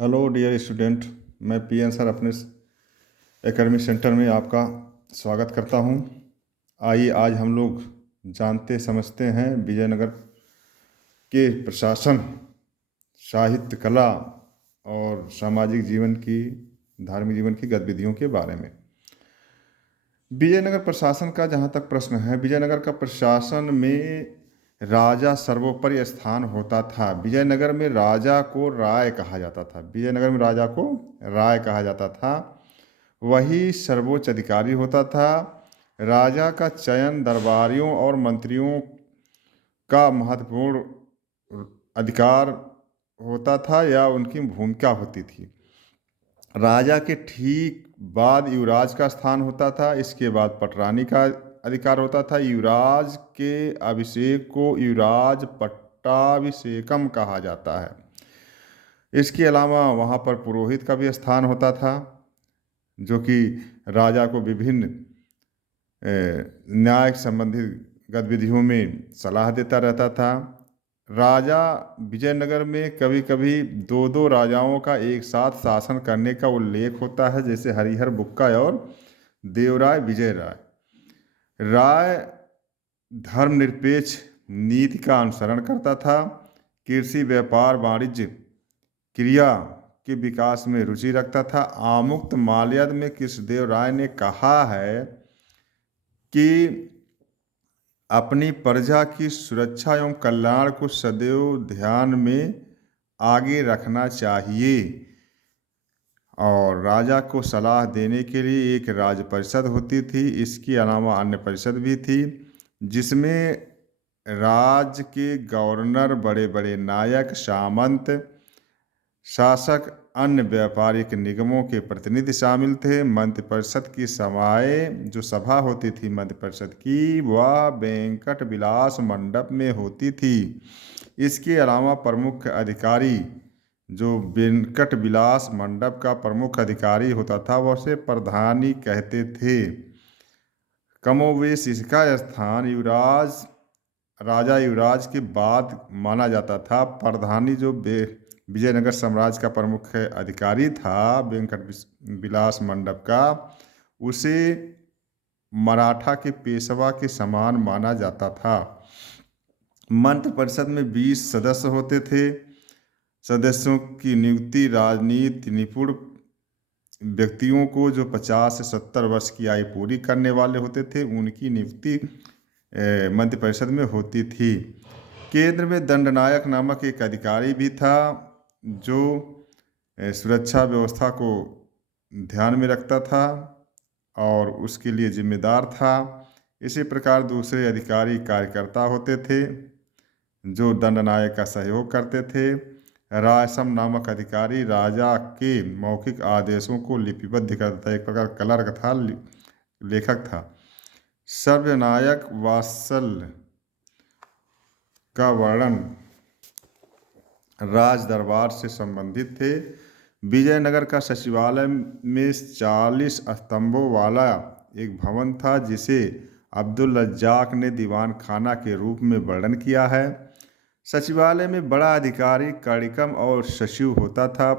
Hello dear student. मैं PN sir अपने academic centre में आपका स्वागत करता हूं। आइए आज हम लोग जानते समझते हैं विजयनगर के प्रशासन, साहित्य, कला और सामाजिक जीवन की, धार्मिक जीवन की गतिविधियों के बारे में। विजयनगर प्रशासन का जहाँ तक प्रश्न है, विजयनगर का प्रशासन में राजा सर्वोपरि स्थान होता था। विजयनगर में राजा को राय कहा जाता था। विजयनगर में राजा को राय कहा जाता था। वही सर्वोच्च अधिकारी होता था। राजा का चयन दरबारियों और मंत्रियों का महत्वपूर्ण अधिकार होता था या उनकी भूमिका होती थी। राजा के ठीक बाद युवराज का स्थान होता था। इसके बाद पटरानी का अधिकार होता था। युवराज के अभिषेक को युवराज पट्टाभिषेकम कहा जाता है। इसके अलावा वहाँ पर पुरोहित का भी स्थान होता था, जो कि राजा को विभिन्न न्याय संबंधित गतिविधियों में सलाह देता रहता था। राजा विजयनगर में कभी कभी दो दो राजाओं का एक साथ शासन करने का उल्लेख होता है, जैसे हरिहर बुक्का और देवराय विजय राय। राय धर्मनिरपेक्ष नीति का अनुसरण करता था। कृषि, व्यापार, वाणिज्य, क्रिया के विकास में रुचि रखता था। आमुक्त माल्यद में कृष्णदेव राय ने कहा है कि अपनी प्रजा की सुरक्षा एवं कल्याण को सदैव ध्यान में आगे रखना चाहिए। और राजा को सलाह देने के लिए एक राज परिषद होती थी। इसके अलावा अन्य परिषद भी थी, जिसमें राज्य के गवर्नर, बड़े बड़े नायक, सामंत, शासक, अन्य व्यापारिक निगमों के प्रतिनिधि शामिल थे। मंत्रिपरिषद की सभाएं, जो सभा होती थी मंत्रिपरिषद की, वह वेंकट विलास मंडप में होती थी। इसके अलावा प्रमुख अधिकारी, जो वेंकट विलास मंडप का प्रमुख अधिकारी होता था, वह उसे प्रधानी कहते थे। कमोवेश इसका स्थान राजा युवराज के बाद माना जाता था। प्रधानी, जो विजयनगर साम्राज्य का प्रमुख अधिकारी था वेंकट विलास मंडप का, उसे मराठा के पेशवा के समान माना जाता था। मंत्रिपरिषद में 20 सदस्य होते थे। सदस्यों की नियुक्ति राजनीति निपुण व्यक्तियों को, जो 50 से 70 वर्ष की आयु पूरी करने वाले होते थे, उनकी नियुक्ति मंत्रिपरिषद में होती थी। केंद्र में दंडनायक नामक एक अधिकारी भी था, जो सुरक्षा व्यवस्था को ध्यान में रखता था और उसके लिए जिम्मेदार था। इसी प्रकार दूसरे अधिकारी कार्यकर्ता होते थे, जो दंडनायक का सहयोग करते थे। रायसम नामक अधिकारी राजा के मौखिक आदेशों को लिपिबद्ध करता था, एक प्रकार क्लर्क था, लेखक था। सर्वनायक वात्सल्य का वर्णन राज दरबार से संबंधित थे। विजयनगर का सचिवालय में 40 स्तंभों वाला एक भवन था, जिसे अब्दुल रज्जाक ने दीवान खाना के रूप में वर्णन किया है। सचिवालय में बड़ा अधिकारी कड़िकम और सचिव होता था।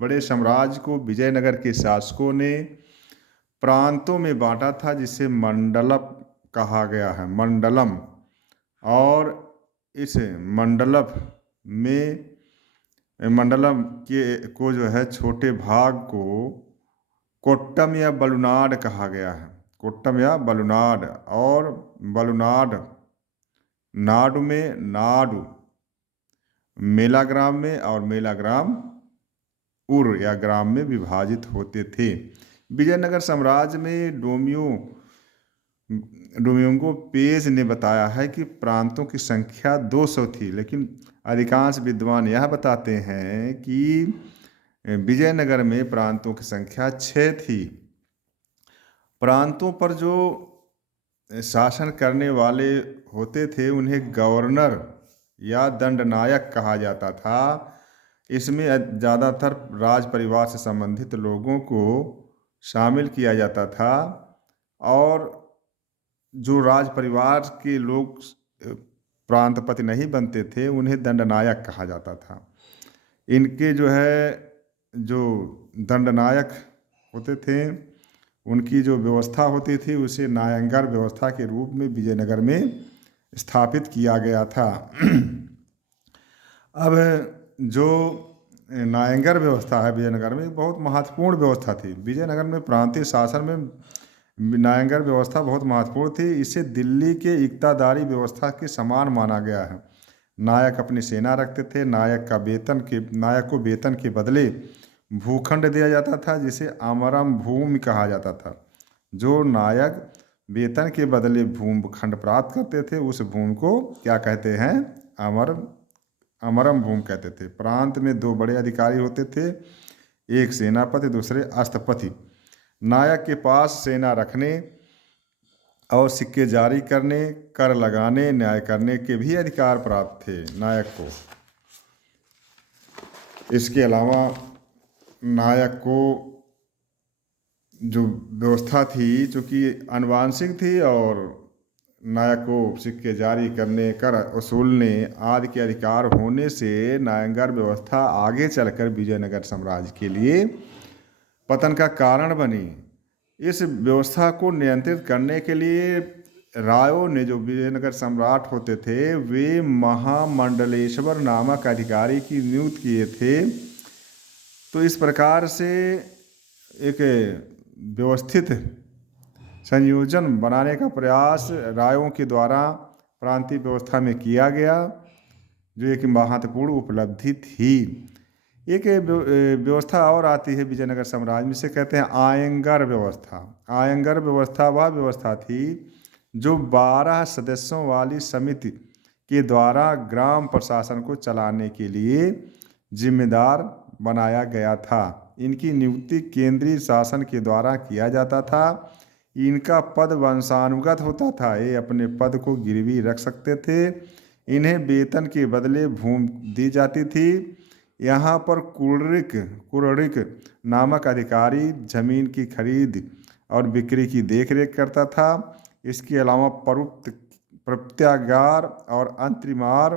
बड़े साम्राज्य को विजयनगर के शासकों ने प्रांतों में बांटा था, जिसे मंडलम कहा गया है, मंडलम। और इस मंडलम को जो है छोटे भाग को कोट्टम या बलुनाड कहा गया है, कोट्टम या बलुनाड। और बलुनाड नाडु में, नाडु मेलाग्राम में और मेलाग्राम उर या ग्राम में विभाजित होते थे। विजयनगर साम्राज्य में डोमिंगो पेज ने बताया है कि प्रांतों की संख्या 200 थी, लेकिन अधिकांश विद्वान यह बताते हैं कि विजयनगर में प्रांतों की संख्या 6 थी। प्रांतों पर जो शासन करने वाले होते थे, उन्हें गवर्नर या दंडनायक कहा जाता था। इसमें ज़्यादातर राज परिवार से संबंधित लोगों को शामिल किया जाता था, और जो राज परिवार के लोग प्रांतपति नहीं बनते थे, उन्हें दंडनायक कहा जाता था। इनके जो है जो दंडनायक होते थे, उनकी जो व्यवस्था होती थी उसे नायंगर व्यवस्था के रूप में विजयनगर में स्थापित किया गया था। अब जो नायंगर व्यवस्था है विजयनगर में, बहुत महत्वपूर्ण व्यवस्था थी। विजयनगर में प्रांतीय शासन में नायंगर व्यवस्था बहुत महत्वपूर्ण थी। इसे दिल्ली के इक्तादारी व्यवस्था के समान माना गया है। नायक अपनी सेना रखते थे। नायक को वेतन के बदले भूखंड दिया जाता था, जिसे अमरम भूमि कहा जाता था। जो नायक वेतन के बदले भूखंड प्राप्त करते थे उस भूमि को क्या कहते हैं? अमरम भूमि कहते थे। प्रांत में दो बड़े अधिकारी होते थे, एक सेनापति, दूसरे अस्तपति। नायक के पास सेना रखने और सिक्के जारी करने, कर लगाने, न्याय करने के भी अधिकार प्राप्त थे नायक को। इसके अलावा नायक को जो व्यवस्था थी, चूँकि आनुवांशिक थी, और नायक को सिक्के जारी करने, कर वसूलने आदि के अधिकार होने से नायंगर व्यवस्था आगे चलकर विजयनगर साम्राज्य के लिए पतन का कारण बनी। इस व्यवस्था को नियंत्रित करने के लिए रायों ने, जो विजयनगर सम्राट होते थे, वे महामंडलेश्वर नामक अधिकारी की नियुक्त किए थे। तो इस प्रकार से एक व्यवस्थित संयोजन बनाने का प्रयास रायों के द्वारा प्रांतीय व्यवस्था में किया गया, जो एक महत्वपूर्ण उपलब्धि थी। एक व्यवस्था और आती है विजयनगर साम्राज्य में, इसे कहते हैं आयंगर व्यवस्था। आयंगर व्यवस्था वह व्यवस्था थी जो 12 सदस्यों वाली समिति के द्वारा ग्राम प्रशासन को चलाने के लिए जिम्मेदार बनाया गया था। इनकी नियुक्ति केंद्रीय शासन के द्वारा किया जाता था। इनका पद वंशानुगत होता था। ये अपने पद को गिरवी रख सकते थे। इन्हें वेतन के बदले भूमि दी जाती थी। यहाँ पर कुरड़िक नामक अधिकारी जमीन की खरीद और बिक्री की देखरेख करता था। इसके अलावा प्रत्यागार और अंतरिमार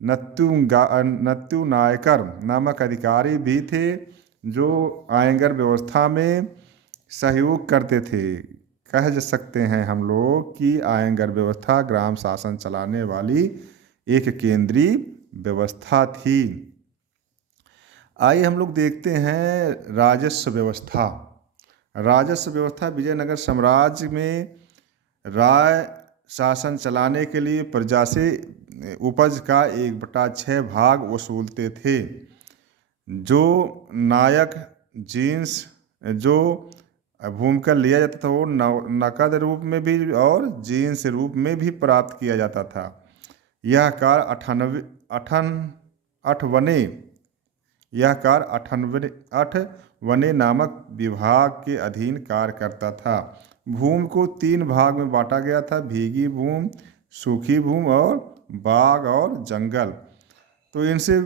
नत्तु नायकर नामक अधिकारी भी थे, जो आयंगर व्यवस्था में सहयोग करते थे। कह सकते हैं हम लोग कि आयंगर व्यवस्था ग्राम शासन चलाने वाली एक केंद्रीय व्यवस्था थी। आइए हम लोग देखते हैं राजस्व व्यवस्था। राजस्व व्यवस्था विजयनगर साम्राज्य में राय शासन चलाने के लिए प्रजा से उपज का 1/6 भाग वसूलते थे। जो नायक जींस जो भूमि कर लिया जाता था वो नकद रूप में भी और जींस रूप में भी प्राप्त किया जाता था। यह कार्य अठवने नामक विभाग के अधीन कार्य करता था। भूमि को 3 भाग में बांटा गया था: भीगी भूमि, सूखी भूमि और बाग और जंगल। तो इनसे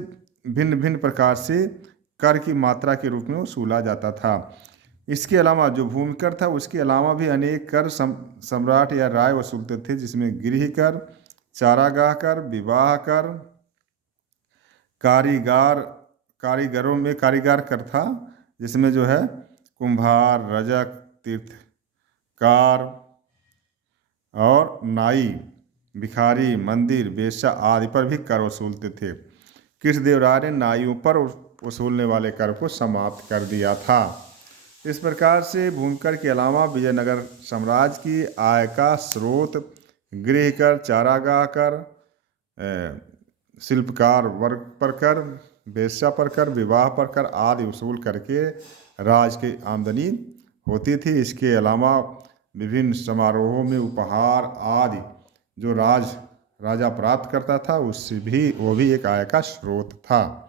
भिन्न भिन्न प्रकार से कर की मात्रा के रूप में वसूला जाता था। इसके अलावा जो भूमि कर था उसके अलावा भी अनेक कर सम्राट या राय वसूलते थे, जिसमें गृह कर, चारागाह कर, विवाह कर, कारीगरों में कारीगर कर था, जिसमें जो है कुम्हार, रजक, तीर्थकार और नाई, भिखारी, मंदिर, वेश्या आदि पर भी कर वसूलते थे। कृष्णदेवराय ने नाइयों पर वसूलने वाले कर को समाप्त कर दिया था। इस प्रकार से भूमिकर के अलावा विजयनगर साम्राज्य की आय का स्रोत गृह कर, चारागाह कर, शिल्पकार वर्ग पर कर, वेश्या पर कर, विवाह पर कर आदि वसूल करके राज की आमदनी होती थी। इसके अलावा विभिन्न समारोहों में उपहार आदि जो राजा प्राप्त करता था, उससे भी वो भी एक आय का स्रोत था।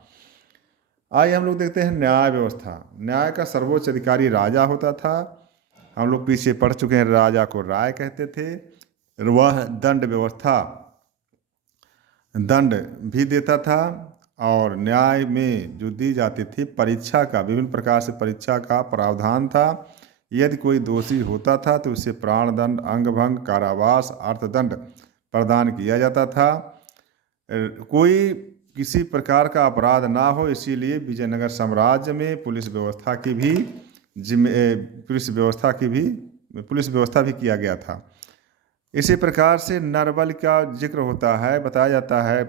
आइए हम लोग देखते हैं न्याय व्यवस्था। न्याय का सर्वोच्च अधिकारी राजा होता था। हम लोग पीछे पढ़ चुके हैं, राजा को राय कहते थे। वह दंड भी देता था, और न्याय में जो दी जाती थी परीक्षा का, विभिन्न प्रकार से परीक्षा का प्रावधान था। यदि कोई दोषी होता था तो उसे प्राणदंड, अंगभंग, कारावास, अर्थदंड प्रदान किया जाता था। कोई किसी प्रकार का अपराध ना हो, इसीलिए विजयनगर साम्राज्य में पुलिस व्यवस्था भी किया गया था। इसी प्रकार से नरबल का जिक्र होता है, बताया जाता है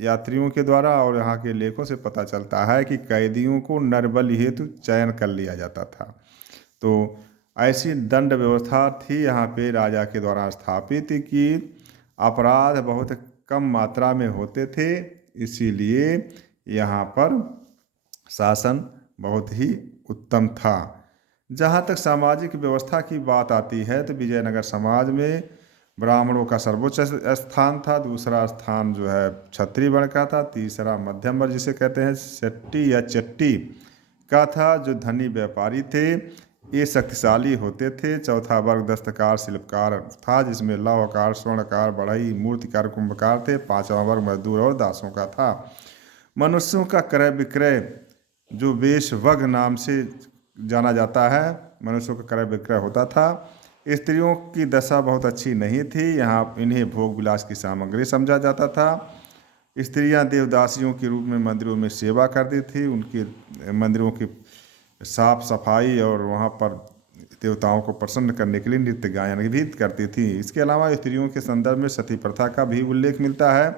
यात्रियों के द्वारा, और यहाँ के लेखों से पता चलता है कि कैदियों को नरबल हेतु चयन कर लिया जाता था। तो ऐसी दंड व्यवस्था थी यहाँ पे राजा के द्वारा स्थापित कि अपराध बहुत कम मात्रा में होते थे, इसीलिए यहाँ पर शासन बहुत ही उत्तम था। जहाँ तक सामाजिक व्यवस्था की बात आती है तो विजयनगर समाज में ब्राह्मणों का सर्वोच्च स्थान था, दूसरा स्थान जो है क्षत्रिय वर्ण का था, तीसरा मध्यम वर्ग जिसे कहते हैं शेट्टी या चट्टी का था, जो धनी व्यापारी थे, ये शक्तिशाली होते थे। चौथा वर्ग दस्तकार शिल्पकार था, जिसमें लौहकार, स्वर्णकार, बढ़ई, मूर्तिकार, कुंभकार थे। पांचवा वर्ग मजदूर और दासों का था। मनुष्यों का क्रय विक्रय जो वेश्यवग नाम से जाना जाता है, मनुष्यों का क्रय विक्रय होता था। स्त्रियों की दशा बहुत अच्छी नहीं थी, यहाँ इन्हें भोग विलास की सामग्री समझा जाता था। स्त्रियां देवदासियों के रूप में मंदिरों में सेवा करती थी, उनके मंदिरों की साफ सफाई और वहाँ पर देवताओं को प्रसन्न करने के लिए नृत्य गायन भी करती थी। इसके अलावा स्त्रियों के संदर्भ में सती प्रथा का भी उल्लेख मिलता है।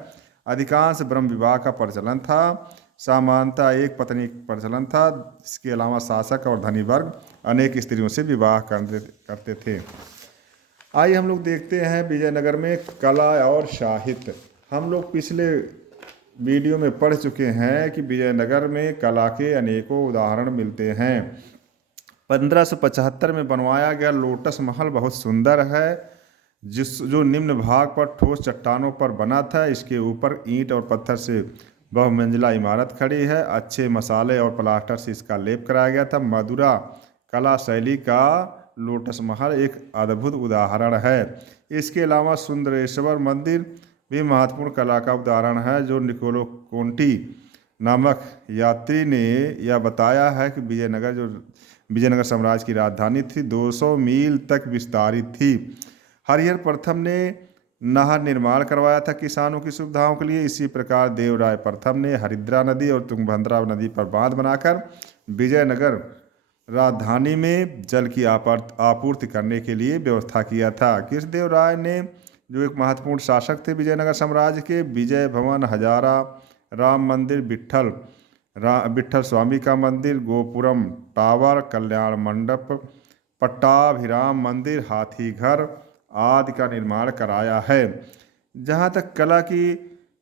अधिकांश ब्रह्म विवाह का प्रचलन था, सामान्यतः एक पत्नी प्रचलन था। इसके अलावा शासक और धनी वर्ग अनेक स्त्रियों से विवाह करते थे। आइए हम लोग देखते हैं विजयनगर में कला और साहित्य। हम लोग पिछले वीडियो में पढ़ चुके हैं कि विजयनगर में कला के अनेकों उदाहरण मिलते हैं। 1575 में बनवाया गया लोटस महल बहुत सुंदर है, जो निम्न भाग पर ठोस चट्टानों पर बना था। इसके ऊपर ईंट और पत्थर से बहुमंजिला इमारत खड़ी है। अच्छे मसाले और प्लास्टर से इसका लेप कराया गया था। मदुरा कला शैली का लोटस महल एक अद्भुत उदाहरण है। इसके अलावा सुंदरेश्वर मंदिर भी महत्वपूर्ण कला का उदाहरण है, जो निकोलो कोंटी नामक यात्री ने यह बताया है कि विजयनगर साम्राज्य की राजधानी थी, 200 मील तक विस्तारित थी। हरिहर प्रथम ने नहर निर्माण करवाया था किसानों की सुविधाओं के लिए। इसी प्रकार देवराय प्रथम ने हरिद्रा नदी और तुंगभद्रा नदी पर बांध बनाकर विजयनगर राजधानी में जल की आपूर्ति करने के लिए व्यवस्था किया था। कृष्णदेव राय ने, जो एक महत्वपूर्ण शासक थे विजयनगर साम्राज्य के, विजय भवन, हजारा, राम मंदिर, विट्ठल स्वामी का मंदिर, गोपुरम टावर, कल्याण मंडप, पट्टाभिराम मंदिर, हाथी घर आदि का निर्माण कराया है। जहाँ तक कला की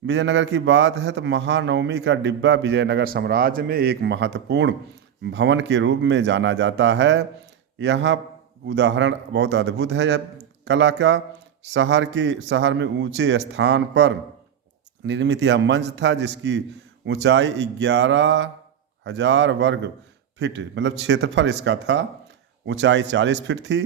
विजयनगर की बात है तो महानवमी का डिब्बा विजयनगर साम्राज्य में एक महत्वपूर्ण भवन के रूप में जाना जाता है। यहाँ उदाहरण बहुत अद्भुत है यह कला का। शहर में ऊंचे स्थान पर निर्मित यह मंच था, जिसकी ऊंचाई 11,000 वर्ग फीट मतलब क्षेत्रफल इसका था, ऊंचाई 40 फीट थी,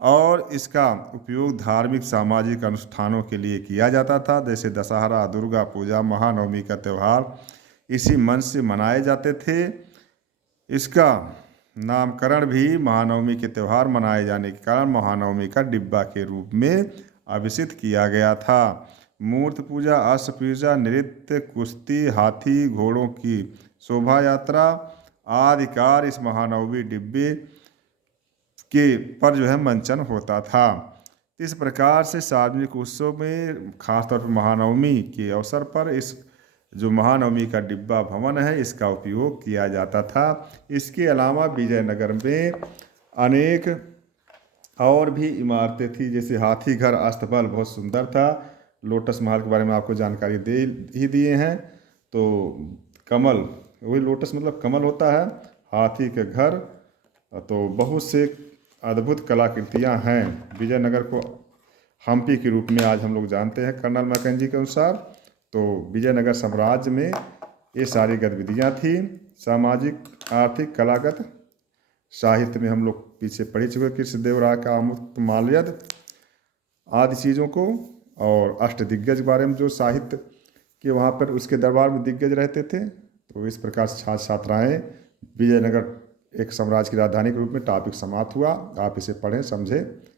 और इसका उपयोग धार्मिक सामाजिक अनुष्ठानों के लिए किया जाता था, जैसे दशहरा, दुर्गा पूजा, महानवमी का त्यौहार इसी मंच से मनाए जाते थे। इसका नामकरण भी महानवमी के त्यौहार मनाए जाने के कारण महानवमी का डिब्बा के रूप में अभिषिक्त किया गया था। मूर्ति पूजा, अश्व पूजा, नृत्य, कुश्ती, हाथी घोड़ों की शोभा यात्रा आदि कार्य इस महानवमी डिब्बे के पर जो है मंचन होता था। इस प्रकार से सार्वजनिक उत्सव में खासतौर पर महानवमी के अवसर पर इस जो महानवमी का डिब्बा भवन है इसका उपयोग किया जाता था। इसके अलावा विजयनगर में अनेक और भी इमारतें थी, जैसे हाथी घर अस्तबल बहुत सुंदर था। लोटस महल के बारे में आपको जानकारी दे ही दिए हैं। तो कमल, वही लोटस मतलब कमल होता है, हाथी के घर, तो बहुत से अद्भुत कलाकृतियाँ हैं। विजयनगर को हम्पी के रूप में आज हम लोग जानते हैं कर्नल मैकेंजी के अनुसार। तो विजयनगर साम्राज्य में ये सारी गतिविधियाँ थी, सामाजिक, आर्थिक, कलागत, साहित्य में हम लोग पीछे पढ़ चुके कृष्णदेव राय का अमृत माल्यद आदि चीज़ों को, और अष्टदिग्गज के बारे में जो साहित्य के वहाँ पर उसके दरबार में दिग्गज रहते थे। तो इस प्रकार से छात्र छात्राएँ विजयनगर एक साम्राज्य की राजधानी के रूप में टॉपिक समाप्त हुआ। आप इसे पढ़ें, समझें